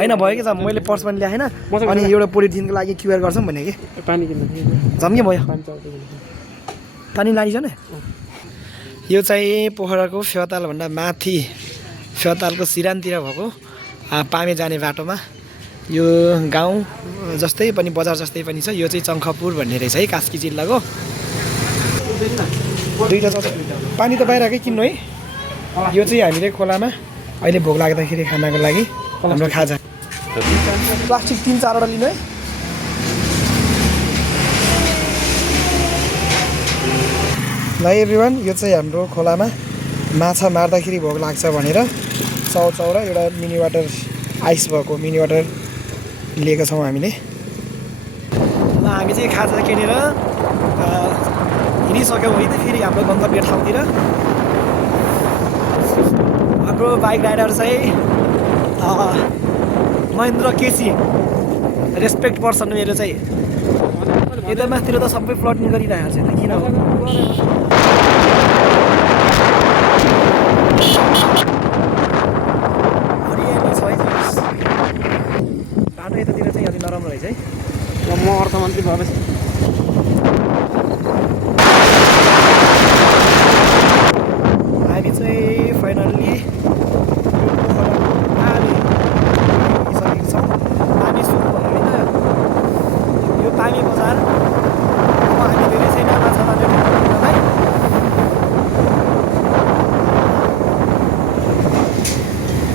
हैन भयो के छ मैले पर्स पनि ल्याएन अनि एउटा पोलिथिनको लागि क्युआर गर्छौँ भने कि पानी किन्न झम्के भयो पानी लागिछ नि यो चाहिँ पोखराको फेवातालभन्दा माथि फेवातालको सिरानतिर भएको पामे जाने बाटोमा यो गाउँ जस्तै पनि बजार जस्तै पनि छ यो चाहिँ चङ्खपुर भन्ने रहेछ है कास्की जिल्लाको दुईटा छ पानी त बाहिरकै किन्नु है यो चाहिँ हामीले खोलामा अहिले भोक लाग्दाखेरि खानाको लागि हाम्रो खाजा प्लास्टिक 3-4 लिनु है ल एभ्रिवान यो चाहिँ हाम्रो खोलामा माछा मार्दाखेरि भोक लाग्छ भनेर चौरा एउटा मिनी वाटर आइस भएको मिनी वाटर लिएका छौँ हामीले ल हामी चाहिँ खाजा किनेर हिँडिसक्यौँ है त फेरि हाम्रो गन्तव्य ठाउँतिर हाम्रो बाइक राइडर चाहिँ महेन्द्र केसी रेस्पेक्ट पर्सन मेरो चाहिँ यता माथितिर त सबै फ्लटिङ गरिरहेको छ किन हो हरियाली छ है बाटो यतातिर चाहिँ अलि नराम्रो रहेछ है म अर्थमन्त्री भएपछि हामी चाहिँ फाइनल्ली पानी सुरु भयो होइन यो पानी बजार अब हामी धेरै छैन माछा मार्ने ठाउँलाई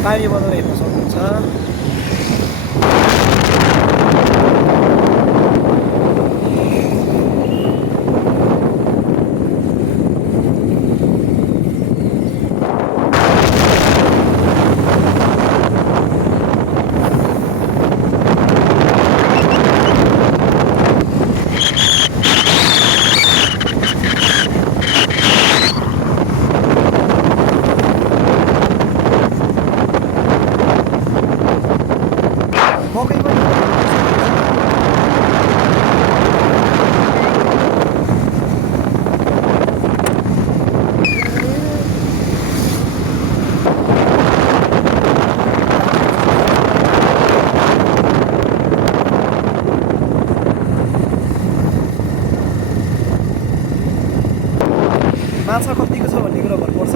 पानी बजार हेर्न सक्नुहुन्छ माछा कतिको छ भन्ने कुरा भन्नुपर्छ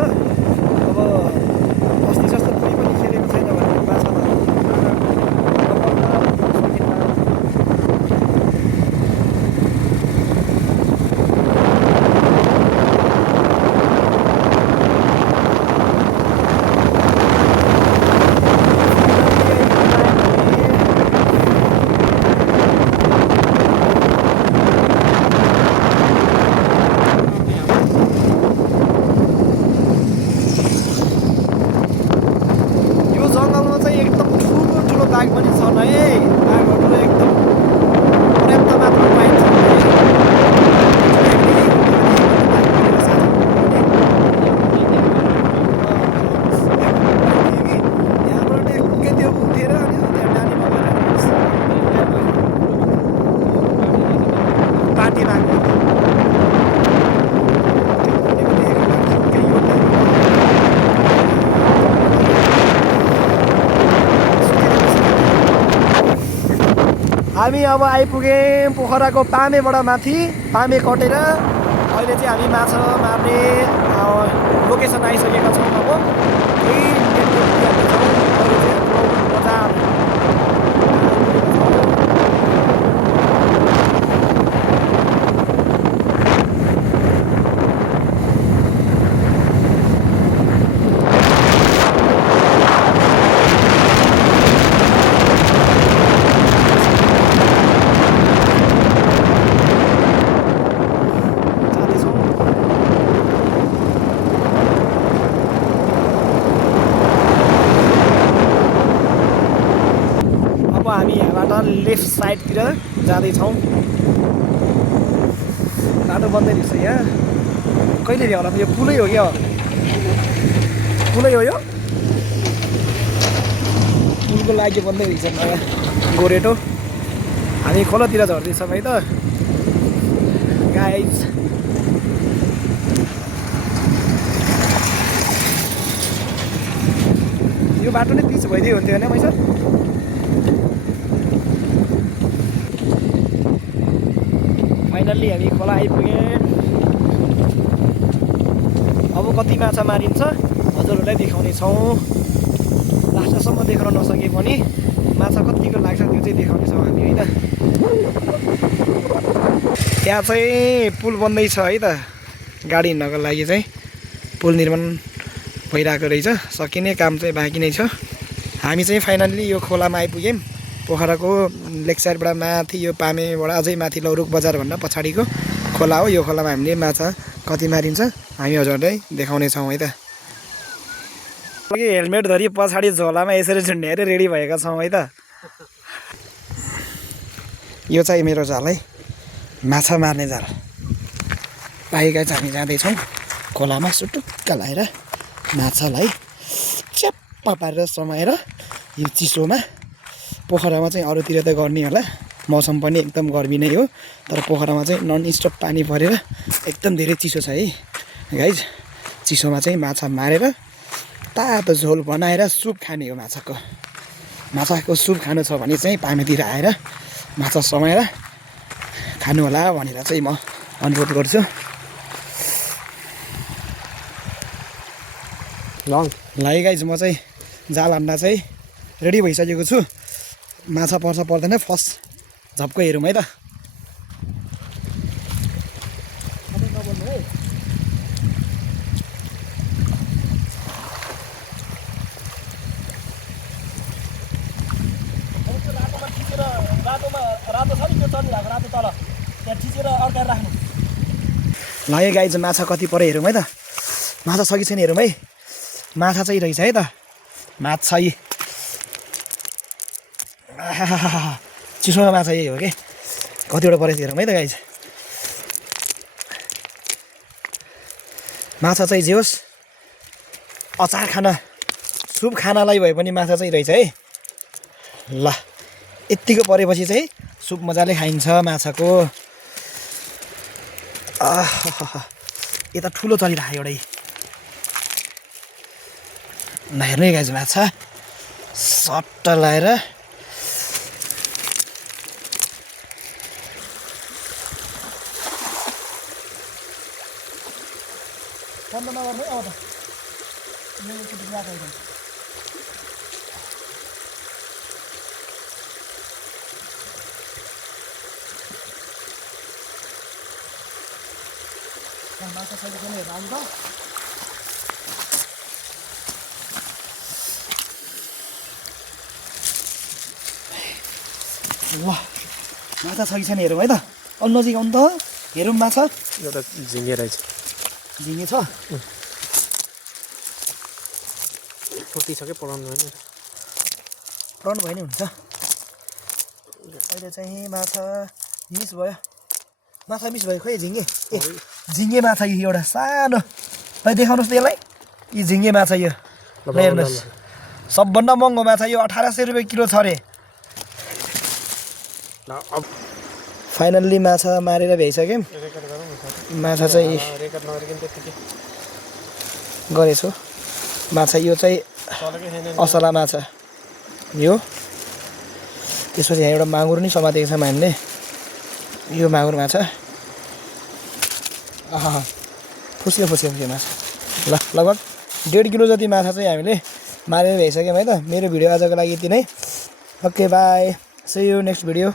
अब अस्ति जस्तो कुनै पनि खेलेको छैन भने माछा बाघ पनि छन् है बाघहरू एकदम पर्याप्त मात्रामा पाइन्छ यहाँबाट ट्याक्कै त्यो उठेर अनि त्यहाँ डालीमा गएर पार्टी बाघ हामी अब आइपुग्यौँ पोखराको पामेबाट माथि पामे कटेर अहिले चाहिँ हामी माछा मार्ने लोकेसन आइसकेका छौँ अब यही बजार हामी यहाँबाट लेफ्ट साइडतिर जाँदैछौँ बाटो बन्दै रहेछ यहाँ कहिले भ्याउला यो पुलै हो क्या पुलै हो यो पुलको लागि बन्दै रहेछ नयाँ गोरेटो हामी खोलातिर झर्दैछौँ है त गाइज यो बाटो नै पिच भइदियो हुन्थ्यो होइन मैसर फाइनल्ली हामी खोला आइपुग्यौँ। अब कति माछा मारिन्छ हजुरहरूलाई देखाउने छौँ। लास्टसम्म देखाउन नसके पनि माछा कतिको लाग्छ त्यो चाहिँ देखाउने छौँ हामी होइन। त्यहाँ चाहिँ पुल बन्दैछ है त, गाडी हिँड्नको लागि चाहिँ पुल निर्माण भइरहेको रहेछ। सकिने काम चाहिँ बाँकी नै छ। हामी चाहिँ फाइनल्ली यो खोलामा आइपुग्यौँ। पोखराको लेक साइडबाट माथि यो पामेबाट अझै माथि लौरुक बजारभन्दा पछाडिको खोला हो। यो खोलामा हामीले माछा कति मारिन्छ हामी हजुरलाई देखाउने छौँ है त। हेलमेट धरी पछाडि झोलामा यसरी झुन्ड्याएर रेडी भएका छौँ है त। यो चाहिँ मेरो जाल है, माछा मार्ने जाल। पाएका चाहिँ हामी जाँदैछौँ खोलामा सुटुक्क लाएर माछालाई च्याप्प पारेर समाएर यो चिसोमा। पोखरामा चाहिँ अरूतिर त गर्ने होला, मौसम पनि एकदम गर्मी नै हो, तर पोखरामा चाहिँ नन स्टप पानी परेर एकदम धेरै चिसो छ है गाइज। चिसोमा चाहिँ माछा मारेर तातो झोल बनाएर सुप खाने हो माछाको। माछाको सुप खानु छ भने चाहिँ पानीतिर आएर माछा समाएर खानु होला भनेर चाहिँ म अनुरोध गर्छु। ल गाइज म चाहिँ जाल हान्न चाहिँ रेडी भइसकेको छु। माछा पर्छ पर्दैन फर्स्ट झप्को हेरौँ है त। ल है गाइज माछा कति पऱ्यो हेरौँ है त। माछा छ कि छैन हेरौँ है। माछा चाहिँ रहेछ है त, माछा चिसोमा माछा यही हो कि कतिवटा परेछ हेरौँ है त गाइज। माछा चाहिँ जे होस् अचार खाना सुप खानालाई भए पनि माछा चाहिँ रहेछ है। ल यत्तिको परेपछि चाहिँ सुप मजाले खाइन्छ माछाको। यता ठुलो चलिरहेको एउटै हेर्नु गाइज माछा सट्ट लाएर माछा छैन पनि हेर्नु त। ल माछा छ कि छैन हेरौँ है त। अलि नजिक आउनु त हेरौँ माछा। एउटा झिङ्गे रहेछ। झिङ्गे छ फुर्ती छ कि पढाउनु होइन, पढाउनु भयो नि हुन्छ। अहिले चाहिँ माछा मिस भयो, माछा मिस भयो खोइ झिङ्गे। ए झिङ्गे माछा यो एउटा सानो है, देखाउनुहोस् त यसलाई। यो झिङ्गे माछा यो हेर्नुहोस्, सबभन्दा महँगो माछा यो 1800 रुपियाँ किलो छ अरे। फाइनल्ली माछा मारेर भ्याइसक्यौँ। माछा चाहिँ गरेछु। माछा यो चाहिँ असला माछा यो। त्यसपछि यहाँ एउटा मागुर नि समातेको छौँ हामीले। यो मागुर माछा फुस्यो माछा। ल लगभग 1.5 किलो जति माछा चाहिँ हामीले मारेर भ्याइसक्यौँ है त। मेरो भिडियो आजको लागि यति नै। Okay bye, see you next video.